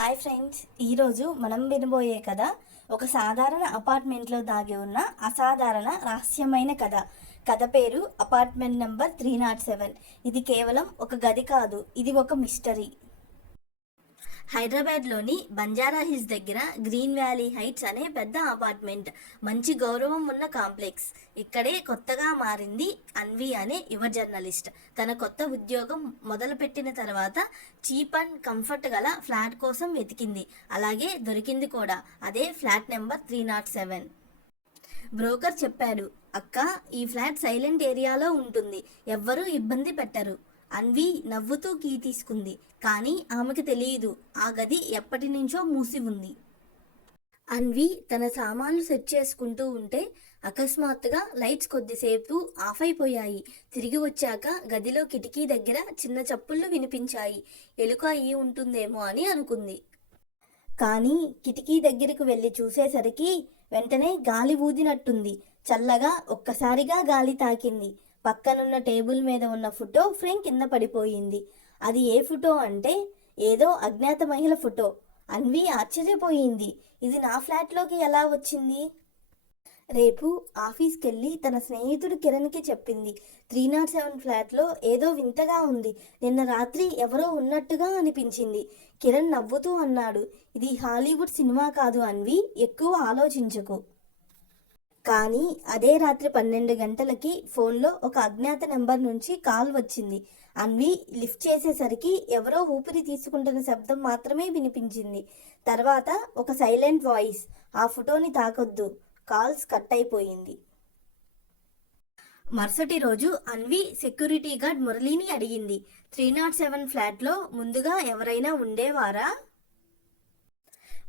Hi friends ఈరోజు మనం వినబోయే కథ ఒక సాధారణ అపార్ట్మెంట్లో దాగి ఉన్న అసాధారణ రహస్యమైన కథ. కథ పేరు apartment number three nought seven. ఇది కేవలం ఒక గది కాదు ఇది ఒక మిస్టరీ. హైదరాబాద్లోని బంజారా హిల్స్ దగ్గర గ్రీన్ వ్యాలీ హైట్స్ అనే పెద్ద అపార్ట్మెంట్. మంచి గౌరవం ఉన్న కాంప్లెక్స్. ఇక్కడే కొత్తగా మారింది అన్వి అనే యువ జర్నలిస్ట్. తన కొత్త ఉద్యోగం మొదలుపెట్టిన తర్వాత చీప్ అండ్ కంఫర్ట్ గల ఫ్లాట్ కోసం వెతికింది. అలాగే దొరికింది కూడా. అదే flat number three nought seven. Broker చెప్పాడు అక్క ఈ ఫ్లాట్ సైలెంట్ ఏరియాలో ఉంటుంది. ఎవ్వరూ ఇబ్బంది పెట్టరు. అన్వి నవ్వుతూ కీ తీసుకుంది. కానీ ఆమెకు తెలియదు. ఆ గది ఎప్పటి నుంచో మూసి ఉంది. అన్వి తన సామాన్లు సెట్ చేసుకుంటూ ఉంటే అకస్మాత్తుగా లైట్స్ కొద్దిసేపు ఆఫ్ అయిపోయాయి. తిరిగి వచ్చాక గదిలో కిటికీ దగ్గర చిన్న చప్పుళ్ళు వినిపించాయి. ఎలుక అయి ఉంటుందేమో అని అనుకుంది. కానీ కిటికీ దగ్గరకు వెళ్ళి చూసేసరికి వెంటనే గాలి ఊదినట్టుంది. చల్లగా ఒక్కసారిగా గాలి తాకింది. పక్కనున్న టేబుల్ మీద ఉన్న ఫోటో ఫ్రేమ్ కింద పడిపోయింది. అది ఏ ఫోటో అంటే ఏదో అజ్ఞాత మహిళ ఫోటో. అన్వి ఆశ్చర్యపోయింది. ఇది నా ఫ్లాట్లోకి ఎలా వచ్చింది? రేపు ఆఫీస్కి వెళ్ళి తన స్నేహితుడు కిరణ్కి చెప్పింది. త్రీ నాట్ సెవెన్ ఫ్లాట్లో ఏదో వింతగా ఉంది. నిన్న రాత్రి ఎవరో ఉన్నట్టుగా అనిపించింది. కిరణ్ నవ్వుతూ అన్నాడు. ఇది హాలీవుడ్ సినిమా కాదు అన్వి. ఎక్కువ ఆలోచించకు. కానీ అదే రాత్రి పన్నెండు గంటలకి ఫోన్లో ఒక అజ్ఞాత నెంబర్ నుంచి కాల్ వచ్చింది. అన్వి లిఫ్ట్ చేసేసరికి ఎవరో ఊపిరి తీసుకుంటున్న శబ్దం మాత్రమే వినిపించింది. తర్వాత ఒక సైలెంట్ వాయిస్ ఆ ఫోటోని తాకొద్దు కాల్స్ కట్ అయిపోయింది. మరుసటి రోజు అన్వి సెక్యూరిటీ గార్డ్ మురళిని అడిగింది త్రీ నాట్ సెవెన్ ఫ్లాట్లో ముందుగా ఎవరైనా ఉండేవారా?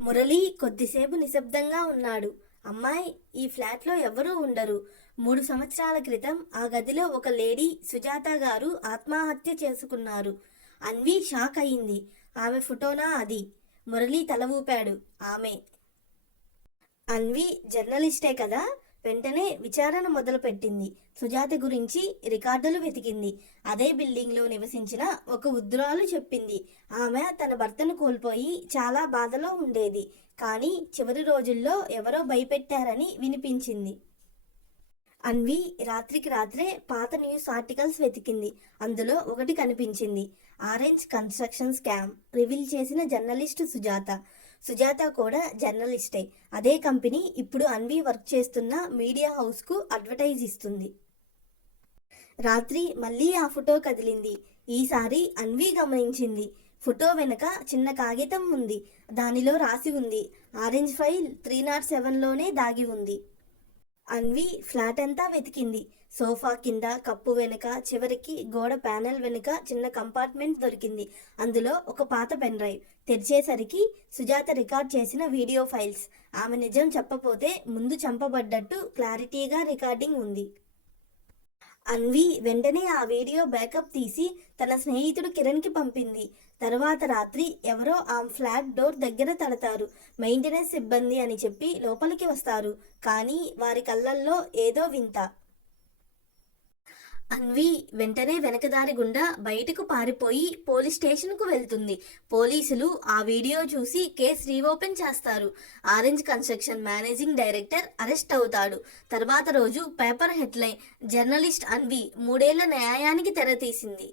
మురళి కొద్దిసేపు నిశ్శబ్దంగా ఉన్నాడు. అమ్మాయి ఈ ఫ్లాట్లో ఎవరూ ఉండరు. మూడు సంవత్సరాల క్రితం ఆ గదిలో ఒక లేడీ సుజాత గారు ఆత్మహత్య చేసుకున్నారు. అన్వి షాక్ అయింది. ఆమె ఫోటోనా అది? మురళి తల ఊపాడు. ఆమె. అన్వి జర్నలిస్టే కదా? వెంటనే విచారణ మొదలుపెట్టింది. సుజాత గురించి రికార్డులు వెతికింది. అదే బిల్డింగ్లో నివసించిన ఒక ఉద్రాలు చెప్పింది. ఆమె తన భర్తను కోల్పోయి చాలా బాధలో ఉండేది. కానీ చివరి రోజుల్లో ఎవరో భయపెట్టారని వినిపించింది. అన్వి రాత్రికి రాత్రే పాత న్యూస్ ఆర్టికల్స్ వెతికింది. అందులో ఒకటి కనిపించింది. ఆరెంజ్ కన్స్ట్రక్షన్ స్కామ్ రివీల్ చేసిన జర్నలిస్టు సుజాత. సుజాత కూడా జర్నలిస్టే. అదే కంపెనీ ఇప్పుడు అన్వి వర్క్ చేస్తున్న మీడియా హౌస్కు అడ్వర్టైజ్ ఇస్తుంది. రాత్రి మళ్ళీ ఆ ఫోటో కదిలింది. ఈసారి అన్వి గమనించింది. ఫోటో వెనుక చిన్న కాగితం ఉంది. దానిలో రాసి ఉంది. ఆరెంజ్ ఫైల్ త్రీ నాట్ సెవెన్లోనే దాగి ఉంది. అన్వి ఫ్లాట్ అంతా వెతికింది. సోఫా కింద కప్పు వెనుక చివరికి గోడ ప్యానెల్ వెనుక చిన్న కంపార్ట్మెంట్ దొరికింది. అందులో ఒక పాత పెన్ డ్రైవ్. తెరిచేసరికి సుజాత రికార్డ్ చేసిన వీడియో ఫైల్స్. ఆమె నిజం చెప్పపోతే ముందు చంపబడ్డట్టు క్లారిటీగా రికార్డింగ్ ఉంది. అన్వి వెంటనే ఆ వీడియో బ్యాకప్ తీసి తన స్నేహితుడు కిరణ్కి పంపింది. తర్వాత రాత్రి ఎవరో ఆ ఫ్లాట్ డోర్ దగ్గర తడతారు. మెయింటెనెన్స్ సిబ్బంది అని చెప్పి లోపలికి వస్తారు. కానీ వారి కళ్ళల్లో ఏదో వింత. అన్వి వెంటనే వెనకదారి గుండా బయటకు పారిపోయి పోలీస్ స్టేషన్కు వెళ్తుంది. పోలీసులు ఆ వీడియో చూసి కేసు రీఓపెన్ చేస్తారు. Orange Construction managing director arrest అవుతాడు. తర్వాత రోజు పేపర్ హెడ్లైన్ జర్నలిస్ట్ అన్వి మూడేళ్ళ న్యాయానికి తెరతీసింది.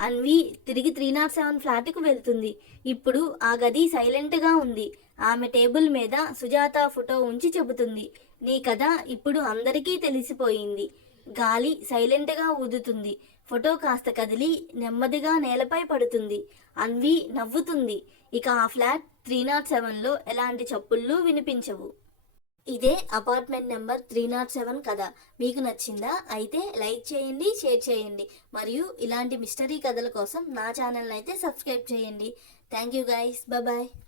అన్వి తిరిగి త్రీ నాట్ సెవెన్ ఫ్లాట్కు వెళ్తుంది. ఇప్పుడు ఆ గది సైలెంట్గా ఉంది. ఆమె టేబుల్ మీద సుజాత ఫోటో ఉంచి చెబుతుంది. నీ కథ ఇప్పుడు అందరికీ తెలిసిపోయింది. గాలి సైలెంట్గా ఊదుతుంది. ఫోటో కాస్త కదిలి నెమ్మదిగా నేలపై పడుతుంది. అన్వి నవ్వుతుంది. ఇక ఆ ఫ్లాట్ త్రీ నాట్ సెవెన్లో ఎలాంటి చప్పుళ్ళు వినిపించవు. ఇదే apartment number three nought seven కదా మీకు నచ్చిందా? అయితే లైక్ చేయండి షేర్ చేయండి. మరియు ఇలాంటి మిస్టరీ కథల కోసం నా ఛానల్ అయితే సబ్స్క్రైబ్ చేయండి. Thank you guys bye